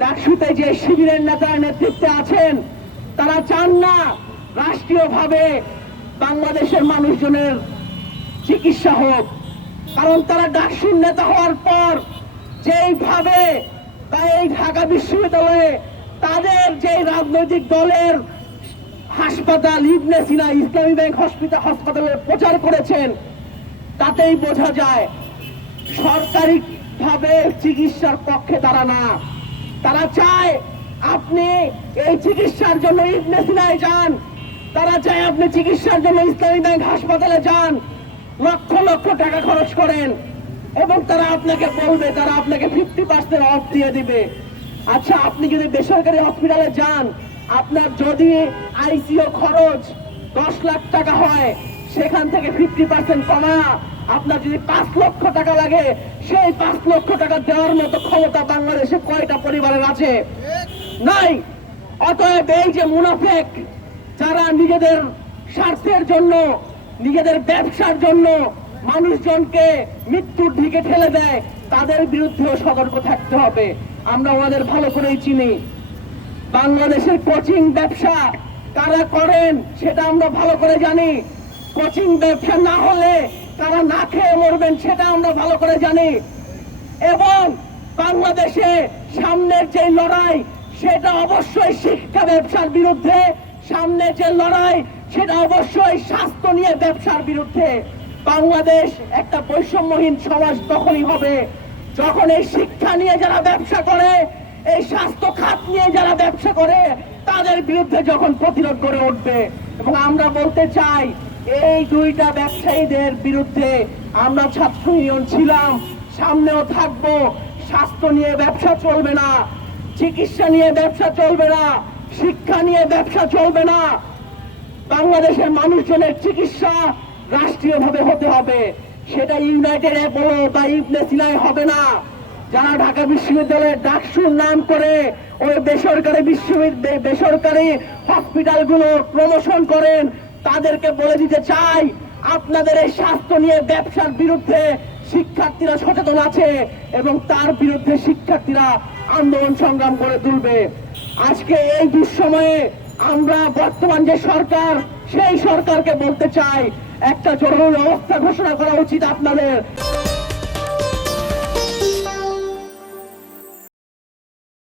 ডাকসুতে যে শিবিরের নেতার নেতৃত্বে আছেন তারা চান না রাষ্ট্রীয়ভাবে বাংলাদেশের মানুষজনের চিকিৎসা হোক, কারণ তারা ডাকসুর নেতা হওয়ার পর যেইভাবে এই ঢাকা বিশ্ববিদ্যালয়ে তাদের যে রাজনৈতিক দলের হাসপাতাল ইবনে সিনা ইসলামী ব্যাংক হাসপাতালের প্রচার করেছেন, তাতেই বোঝা যায় সরকারি ভাবে চিকিৎসার পক্ষে তারা না। তারা চায় আপনি এই চিকিৎসার জন্য ইবনে সিনায় যান, তারা চায় আপনি চিকিৎসার জন্য ইসলামী ব্যাংক হাসপাতালে যান, লক্ষ লক্ষ টাকা খরচ করেন এবং তারা আপনাকে বলবে, তারা আপনাকে 50% অফ দিয়ে দিবে। আচ্ছা, আপনি যদি বেসরকারি হসপিটালে যান, আপনার যদি আইসিইউ খরচ 10 লাখ টাকা হয়, সেখান থেকে 50% কমা আপনার যদি 5 লক্ষ টাকা লাগে, সেই 5 লক্ষ টাকা দেওয়ার মতো ক্ষমতা বাংলাদেশে কয়টা পরিবারের আছে? নাই। অতএব এই যে মুনাফেক যারা নিজেদের স্বার্থের জন্য, নিজেদের ব্যবসার জন্য মানুষজনকে মৃত্যুর দিকে ঠেলে দেয়, তাদের বিরুদ্ধেও সতর্ক থাকতে হবে। আমরা ওনাদের ভালো করেই চিনি। বাংলাদেশের কোচিং ব্যবসা কারা করেন সেটা আমরা ভালো করে জানি। কোচিং ব্যবসা না হলে তারা না খেয়ে মরবেন সেটা আমরা ভালো করে জানি। এবং বাংলাদেশে সামনের যে লড়াই সেটা অবশ্যই শিক্ষা ব্যবসার বিরুদ্ধে, সামনে যে লড়াই সেটা অবশ্যই স্বাস্থ্য নিয়ে ব্যবসার বিরুদ্ধে। বাংলাদেশ একটা বৈষম্যহীন সমাজ তখনই হবে যখন এই শিক্ষা নিয়ে যারা ব্যবসা করে, এই স্বাস্থ্য খাত নিয়ে যারা ব্যবসা করে, তাদের বিরুদ্ধে যখন প্রতিরোধ করে উঠবে। এবং আমরা বলতে চাই, এই দুইটা ব্যবসায়ীদের বিরুদ্ধে আমরা ছাত্র ইউনিয়ন ছিলাম, সামনেও থাকবো। স্বাস্থ্য নিয়ে ব্যবসা চলবে না, চিকিৎসা নিয়ে ব্যবসা চলবে না, শিক্ষা নিয়ে ব্যবসা চলবে না। বাংলাদেশের মানুষজনের চিকিৎসা রাষ্ট্রীয়ভাবে হতে হবে, সেটা ইউনাইটেড অ্যাপোলো বা ইবনে সিনায় হবে না। যারা ঢাকা বিশ্ববিদ্যালয়ের ডাকসুর নাম করে ওই বেসরকারি হসপিটালগুলো প্রমোশন করেন, তাদেরকে বলে দিতে চাই, আপনাদের এই স্বাস্থ্য নিয়ে ব্যবসার বিরুদ্ধে শিক্ষার্থীরা সচেতন আছে এবং তার বিরুদ্ধে শিক্ষার্থীরা আন্দোলন সংগ্রাম করে তুলবে। আজকে এই দুঃসময়ে আমরা বর্তমান যে সরকার, সেই সরকারকে বলতে চাই, একটা জরুরি অবস্থা ঘোষণা করা উচিত আপনাদের।